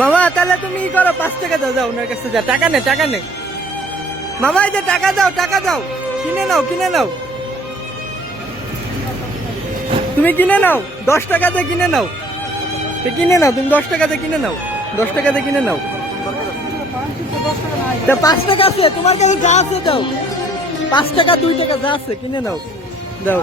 মামা তাহলে তুমি ই করো, 5 টাকা দাও, যাও ওনার কাছে যা, টাকা নে, টাকা নে। মামা এই যে টাকা দাও, টাকা দাও, কিনে নাও, কিনে নাও, তুমি কিনে নাও, 10 টাকাতে কিনে নাও, কিনে নাও, তুমি 10 টাকাতে কিনে নাও, 10 টাকাতে কিনে নাও। 5 টাকা আছে তোমার কাছে, যা আছে দাও, 5 টাকা 2 টাকা যা আছে কিনে নাও, দাও।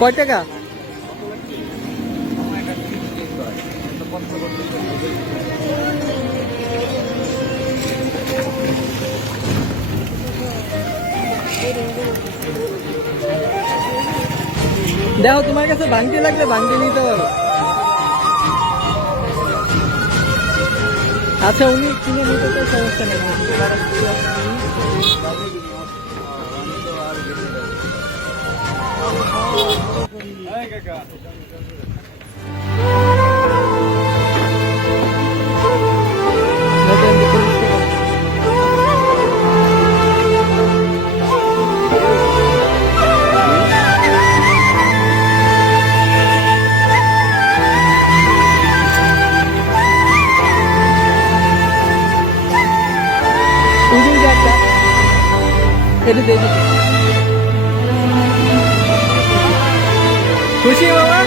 কয় টাকা? দেখো তোমার কাছে ভাঙতে লাগলে ভাঙতে নিতে পারো। আচ্ছা উনি কিনে নিতে তো সমস্যা নেই। খুশি বাবা?